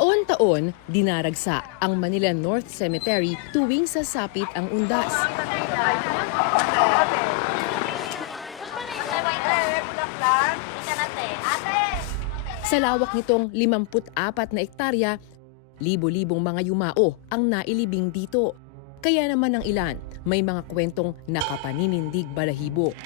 Taon-taon, dinaragsa ang Manila North Cemetery tuwing sasapit ang undas. Sa lawak nitong 54 na ektarya, libo-libong mga yumao ang nailibing dito. Kaya naman ang ilan, may mga kwentong nakapaninindig balahibo.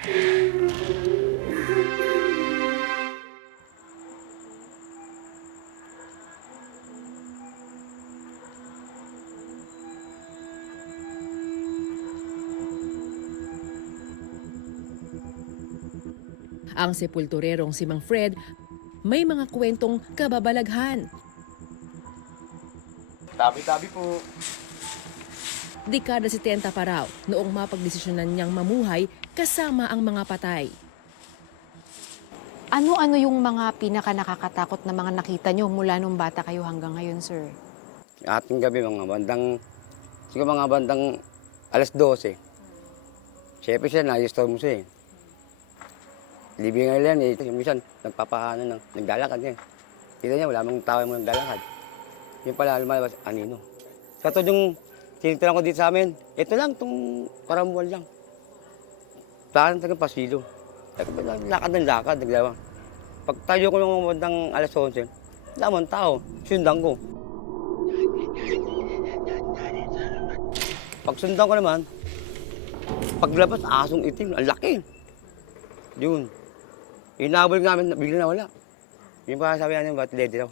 Ang sepulturerong si Mang Fred, may mga kwentong kababalaghan. Tabi-tabi po. Dekada 70 pa raw noong mapagdesisyonan niyang mamuhay kasama ang mga patay. Ano-ano yung mga pinaka-nakakatakot na mga nakita nyo mula nung bata kayo hanggang ngayon, sir? Ating gabi siguro mga bandang alas 12. Siyempre siya, na-storm siya eh. Libingan lang eh. Minsan, naglalakad niya. Kita niya, wala mang tao mo naglalakad. Yung pala, lumalabas, anino. Katod yung tinitiran ko dito sa amin, ito lang, itong karambuan lang. Parang tagang pasilo. Lakad, naglawang. Pag tayo ko yung bandang alas 11, lamang tao, sundan ko. Pag sundan ko naman, paglabas, asong itim, ang laki. Yun. Inabol namin, bigla na wala. Yung pa sabi namin, ba't lady daw?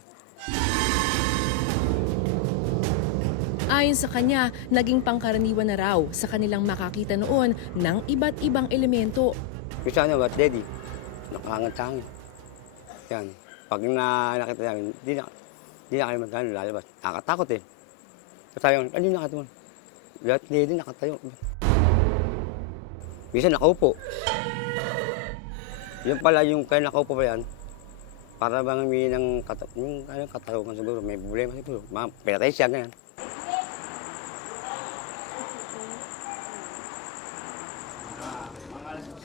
Ayon sa kanya, naging pangkaraniwan na raw sa kanilang makakita noon ng iba't ibang elemento. Yung sa ba't lady? Nakahangat-hangin. Yan. Pag nakita namin, di na kami magkano lalabas. Nakatakot eh. Kasi ano yung nakatayo? Ba't lady nakatayo? Minsan nakaupo. Yung pala, yung kaya nakaupo pa yan, para bang may katarungan siguro, may problema siguro. Pinatay siya ganyan.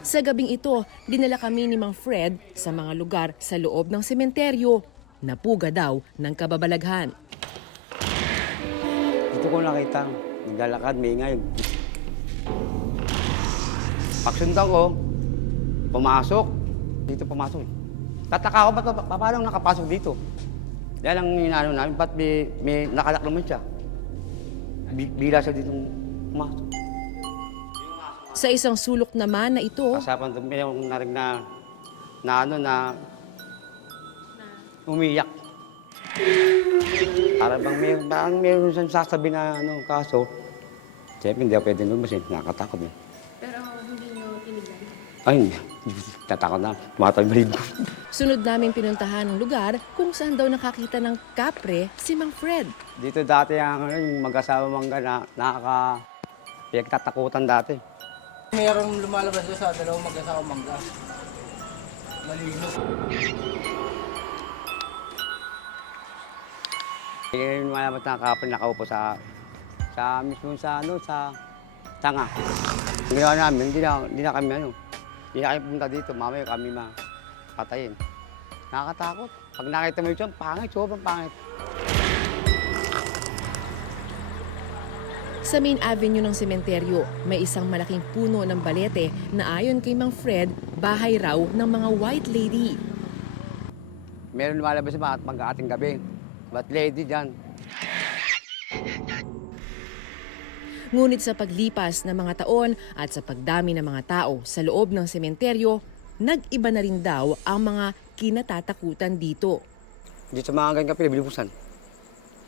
Sa gabing ito, dinala kami ni Mang Fred sa mga lugar sa loob ng sementeryo. Napuga daw ng kababalaghan. Dito ko nakita, naglalakad, may ingay. Pagsundan ko, pumasok. Dito pumasok. Tataka ako, ba't paano nakapasok dito? Dahil ang inaano namin, ba't may nakalak naman siya? Bila siya dito pumasok. Sa isang sulok naman na ito, Kasapan doon, may akong narig na umiyak. Para bang mayroon siyang sasabi na kaso. Siyempre, hindi ako pwede lumabas eh. Nakakatakot eh. Pero hindi nyo tinignan? Ay, hindi. Tatakot na. Tumatagbalid ko. sunod namin pinuntahan ng lugar kung saan daw nakakita ng kapre si Mang Fred. Dito dati yung mag-asawa mangga na pinagtatakutan dati. Mayroong lumalabas doon sa dalawang mag-asawa mangga. Malino. Yung malamat na kapre nakaupo sa mismo sa tanga. Ang ginawa namin, hindi na kami punta dito, mamaya kami patayin. Nakakatakot. Pag nakita mo yun, pangit, sobrang pangit. Sa main avenue ng sementeryo, may isang malaking puno ng balete na ayon kay Mang Fred, bahay raw ng mga white lady. Meron lumalabas sa mga mag-aating gabi. But lady dyan. Ngunit sa paglipas ng mga taon at sa pagdami ng mga tao sa loob ng sementeryo, nag-iba na rin daw ang mga kinatatakutan dito. Dito sa mga ganyang kapilya, bilibusan.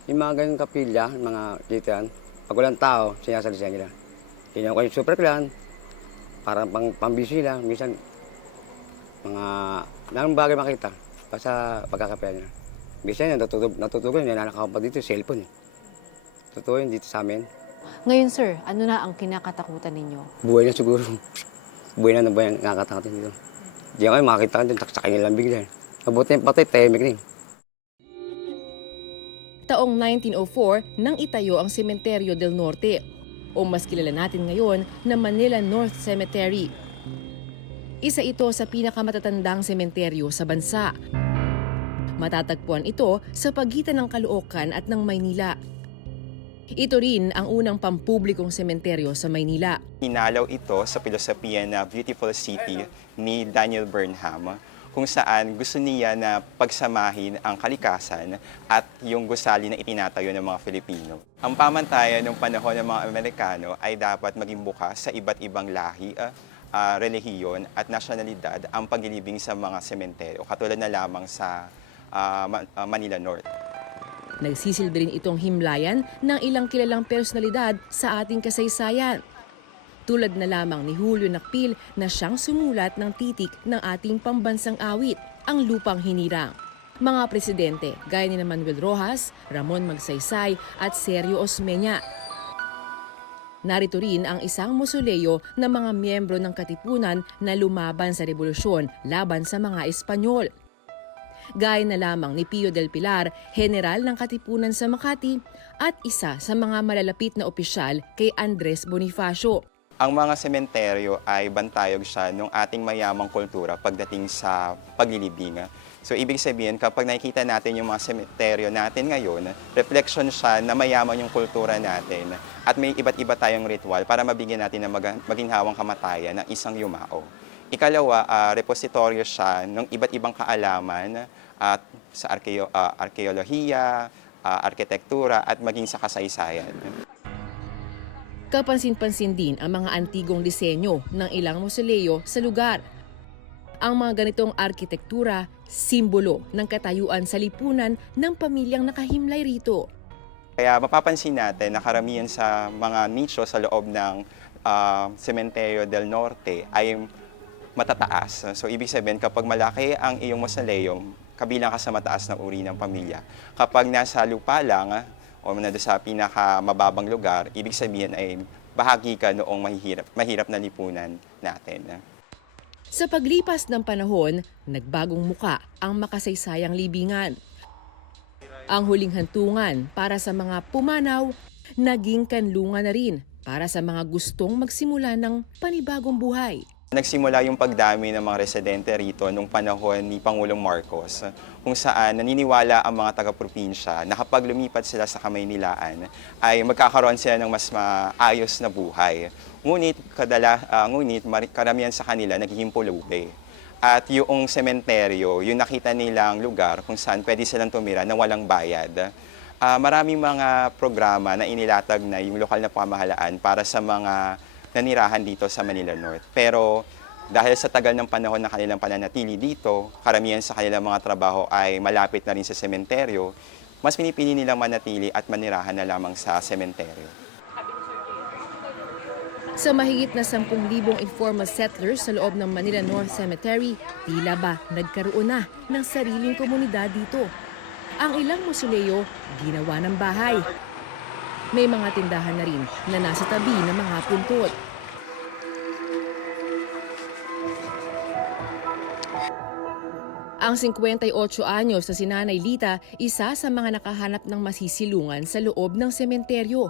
Yung mga ganyang kapilya, mga dito yan, pag walang tao, sinasalisan nila. Tingnan ko yung super clan, parang pambisi nila, minsan mga bagay makita sa pagkakapilya nila. Minsan yan, natutugol, nananakaw pa dito, cellphone. Totoo yun dito sa amin. Ngayon, sir, ano na ang kinakatakutan ninyo? Buhay na siguro. Buhay na ang nakakatakot dito. Di ako makakita ka dyan, saksakin nilang bigla. Mabuti yung patay, tahimik rin. Taong 1904 nang itayo ang Sementeryo del Norte o mas kilala natin ngayon na Manila North Cemetery. Isa ito sa pinakamatatandang sementeryo sa bansa. Matatagpuan ito sa pagitan ng Caloocan at ng Maynila. Ito rin ang unang pampublikong sementeryo sa Maynila. Hinalaw ito sa filosofiya na Beautiful City ni Daniel Burnham, kung saan gusto niya na pagsamahin ang kalikasan at yung gusali na itinatayo ng mga Filipino. Ang pamantayan ng panahon ng mga Amerikano ay dapat maging bukas sa iba't ibang lahi, relihiyon at nasyonalidad ang paglilibing sa mga sementeryo, katulad na lamang sa Manila North. Nagsisilbi rin itong himlayan ng ilang kilalang personalidad sa ating kasaysayan. Tulad na lamang ni Julio Nakpil na siyang sumulat ng titik ng ating pambansang awit, ang Lupang Hinirang. Mga presidente gaya ni Manuel Rojas, Ramon Magsaysay at Sergio Osmeña. Narito rin ang isang mausoleo ng mga miyembro ng Katipunan na lumaban sa revolusyon laban sa mga Espanyol. Gaya na lamang ni Pio del Pilar, general ng Katipunan sa Makati, at isa sa mga malalapit na opisyal kay Andres Bonifacio. Ang mga sementeryo ay bantayog siya ng ating mayamang kultura pagdating sa paglilibing. So ibig sabihin, kapag nakikita natin yung mga sementeryo natin ngayon, reflection siya na mayaman yung kultura natin at may iba't iba tayong ritual para mabigyan natin ng maginhawang kamatayan ng isang yumao. Ikalawa, repositoryo siya ng iba't ibang kaalaman at sa arkeolohiya, arkitektura at maging sa kasaysayan. Kapansin-pansin din ang mga antigong disenyo ng ilang mausoleo sa lugar. Ang mga ganitong arkitektura, simbolo ng katayuan sa lipunan ng pamilyang nakahimlay rito. Kaya mapapansin natin na karamihan sa mga nicho sa loob ng Cementerio del Norte ay matataas. So ibig sabihin, kapag malaki ang iyong mausoleo, kabilang ka sa mataas na uri ng pamilya. Kapag nasa lupa lang o nandun sa pinakamababang lugar, ibig sabihin ay bahagi ka noong mahirap na lipunan natin. Sa paglipas ng panahon, nagbagong muka ang makasaysayang libingan. Ang huling hantungan para sa mga pumanaw, naging kanlungan na rin para sa mga gustong magsimula ng panibagong buhay. Nagsimula yung pagdami ng mga residente rito nung panahon ni Pangulong Marcos, kung saan naniniwala ang mga taga-probinsya na kapag lumipat sila sa Kamaynilaan ay magkakaroon sila ng mas maayos na buhay. Ngunit karamihan sa kanila nagiging pulubi. At yung sementeryo, yung nakita nilang lugar kung saan pwede silang tumira na walang bayad. Maraming mga programa na inilatag na yung lokal na pamahalaan para sa mga nanirahan dito sa Manila North. Pero dahil sa tagal ng panahon na kanilang pananatili dito, karamihan sa kanilang mga trabaho ay malapit na rin sa sementeryo, mas pinipili nilang manatili at manirahan na lamang sa sementeryo. Sa mahigit na 10,000 informal settlers sa loob ng Manila North Cemetery, tila ba nagkaroon na ng sariling komunidad dito. Ang ilang mausoleo, ginawa ng bahay. May mga tindahan na rin na nasa tabi ng mga puntod. Ang 58 anyos na si Nanay Lita, isa sa mga nakahanap ng masisilungan sa loob ng sementeryo.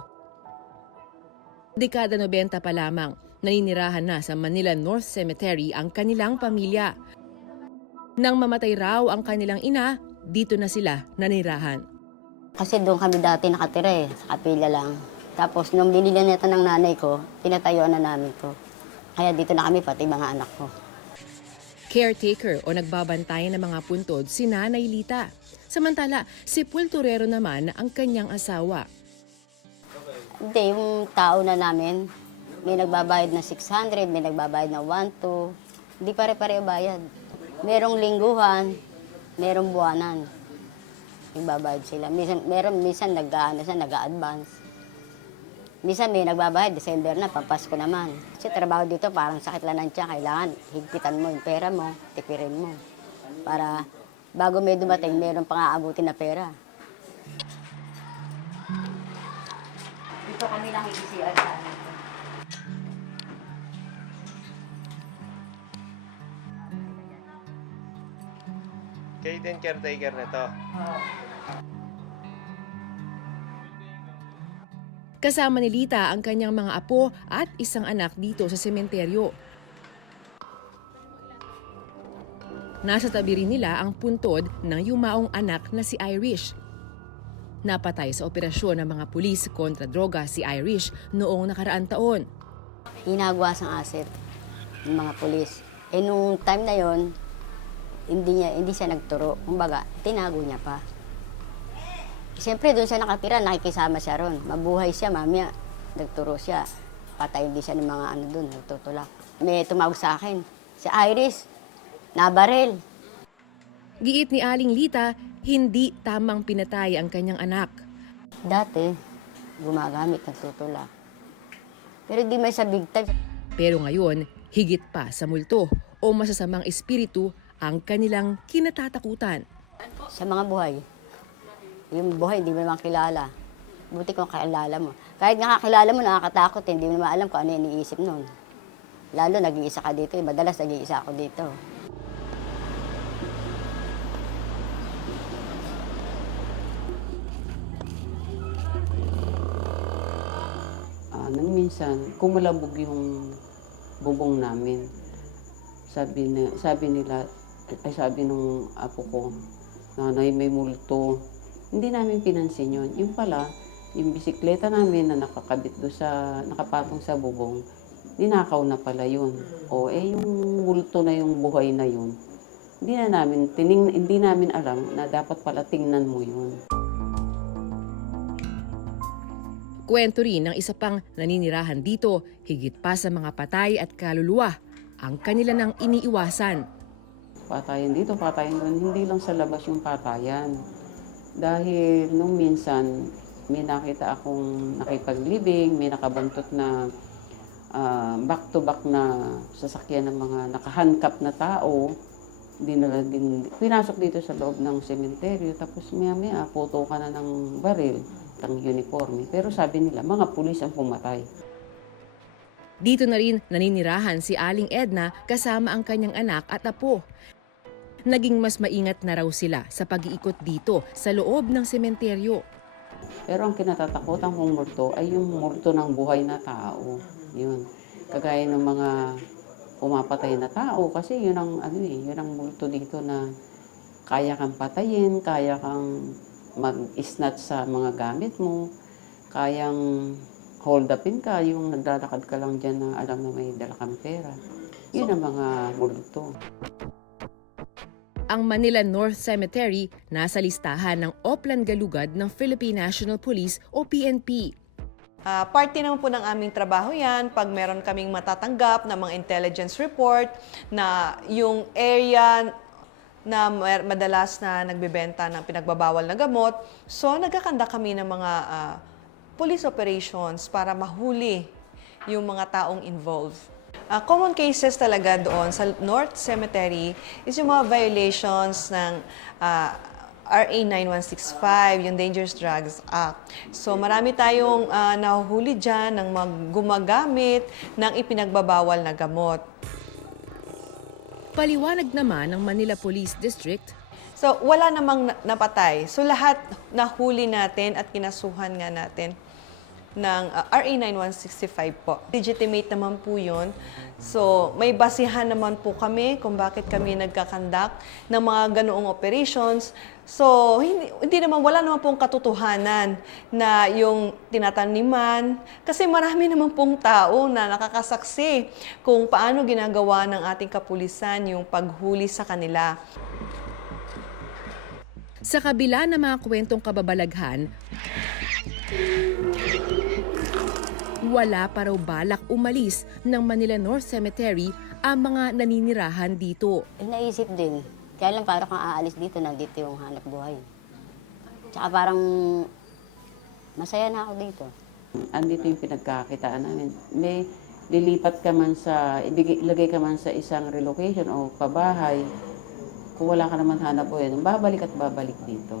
Dekada 90 pa lamang, naninirahan na sa Manila North Cemetery ang kanilang pamilya. Nang mamatay raw ang kanilang ina, dito na sila nanirahan. Kasi doon kami dati nakatira sa kapila lang. Tapos nung binili nito ng nanay ko, tinatayuan na namin to. Kaya dito na kami pati mga anak ko. Caretaker o nagbabantayan ng mga puntod si Nanay Lita. Samantala, sepulturero naman ang kanyang asawa. Hindi, yung tao na namin, may nagbabayad na 600, may nagbabayad na 1,200. Hindi pare-pare bayad. Merong lingguhan, merong buwanan. Nagbabayad sila. Minsan nag-a-advance. Minsan may nagbabayad, December na, pampasko naman. Kasi trabaho dito parang sakit lang ng tiyan. Kailangan higpitan mo yung pera mo, tipirin mo. Para bago may dumating, meron pang aabutin na pera. Dito kami nakikisiyan sa amin. Kayo din caretaker na to. Kasama ni Lita ang kanyang mga apo at isang anak dito sa sementeryo. Nasa tabi rin nila ang puntod ng yumaong anak na si Irish. Napatay sa operasyon ng mga pulis kontra droga si Irish noong nakaraang taon. Hinagwas ang asset ng mga pulis. Nung time na yon, hindi siya nagturo. Kumbaga, tinago niya pa. Siyempre, doon siya nakatira, nakikisama siya ron. Mabuhay siya, mamaya, nagturo siya. Patay din siya ng mga doon, nagtutulak. May tumawag sa akin, si Iris, nabaril. Giit ni Aling Lita, hindi tamang pinatay ang kanyang anak. Dati, gumagamit ng tutulak. Pero di may sa big time. Pero ngayon, higit pa sa multo o masasamang espiritu ang kanilang kinatatakutan. Sa mga buhay. Yung buhay, hindi mo naman kilala. Buti kung kakilala mo. Kahit nakakilala mo, nakakatakot, hindi mo naman alam kung ano yung iniisip nun. Lalo, nag-iisa ka dito. Madalas, nag-iisa ako dito. Nang minsan, kumalabog yung bubong namin. Sabi nung apo ko, nanay, may multo. Hindi namin pinansin yun. Yung pala, yung bisikleta namin na nakapatong sa bubong, ninakaw na pala yun. Yung multo na yung buhay na yun, hindi namin alam na dapat pala tingnan mo yun. Kwento rin ng isa pang naninirahan dito, higit pa sa mga patay at kaluluwa, ang kanila nang iniiwasan. Patayan dito, patayan doon. Hindi lang sa labas yung patayan. Dahil nung minsan, may nakita akong nakipaglibing, may nakabantot na back-to-back na sasakyan ng mga nakahankap na tao. Pinasok dito sa loob ng sementeryo, tapos maya-maya, puto ka na ng baril, ng uniforme. Pero sabi nila, mga pulis ang pumatay. Dito na rin naninirahan si Aling Edna kasama ang kanyang anak at apo. Naging mas maingat na raw sila sa pag-iikot dito sa loob ng sementeryo. Pero ang kinatatakutan kong multo ay yung multo ng buhay na tao. Yun. Kagaya ng mga pumapatay na tao kasi yun ang multo dito na kaya kang patayin, kaya kang mag-snatch sa mga gamit mo, kayang hold upin ka, yung naglalakad ka lang dyan na alam na may dala kang pera. Yun ang mga multo. Ang Manila North Cemetery nasa listahan ng Oplan Galugad ng Philippine National Police o PNP. Parte naman po ng aming trabaho yan pag meron kaming matatanggap na mga intelligence report na yung area na madalas na nagbebenta ng pinagbabawal na gamot. So nagkakanda kami ng mga police operations para mahuli yung mga taong involved. Common cases talaga doon sa North Cemetery is yung mga violations ng RA 9165, yung Dangerous Drugs Act. So marami tayong nahuhuli dyan ng gumagamit ng ipinagbabawal na gamot. Paliwanag naman ng Manila Police District. So wala namang napatay. So lahat nahuli natin at kinasuhan nga natin ng RA 9165 po. Legitimate naman po yun. So, may basihan naman po kami kung bakit kami nagkakandak ng mga ganoong operations. So, wala naman pong katotohanan na yung tinataniman. Kasi marami naman pong tao na nakakasaksi kung paano ginagawa ng ating kapulisan yung paghuli sa kanila. Sa kabila ng mga kwentong kababalaghan, wala pa raw balak umalis ng Manila North Cemetery ang mga naninirahan dito. Naisip din. Kaya lang parang kung aalis dito, nandito yung hanap buhay. Tsaka parang masaya na ako dito. Andito yung pinagkakitaan namin. May lilipat ka man ilagay ka man sa isang relocation o pabahay, kung wala ka naman hanap buhay, babalik at babalik dito.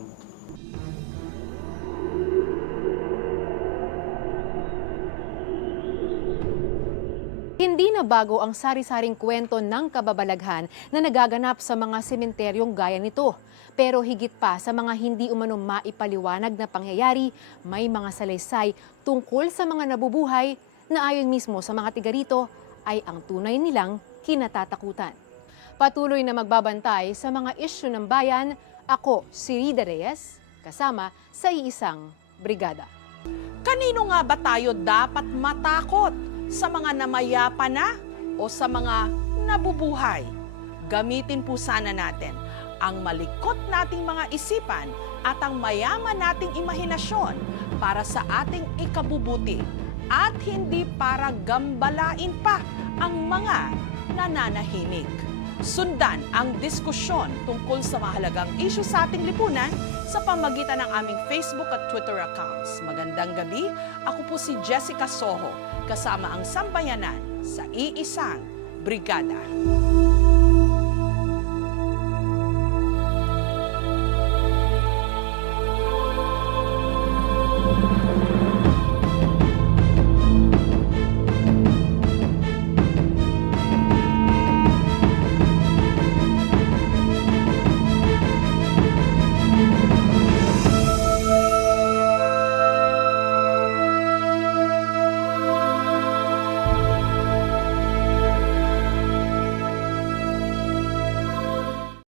Hindi na bago ang sari-saring kwento ng kababalaghan na nagaganap sa mga sementeryong gaya nito. Pero higit pa sa mga hindi umano maipaliwanag na pangyayari, may mga salaysay tungkol sa mga nabubuhay na ayon mismo sa mga tiga rito ay ang tunay nilang kinatatakutan. Patuloy na magbabantay sa mga isyu ng bayan, ako si Rida Reyes, kasama sa iisang brigada. Kanino nga ba tayo dapat matakot? Sa mga namayapa na o sa mga nabubuhay? Gamitin po sana natin ang malikot nating mga isipan at ang mayaman nating imahinasyon para sa ating ikabubuti at hindi para gambalain pa ang mga nananahimik. Sundan ang diskusyon tungkol sa mahalagang isyu sa ating lipunan sa pamagitan ng aming Facebook at Twitter accounts. Magandang gabi, ako po si Jessica Soho, kasama ang sambayanan sa iisang brigada.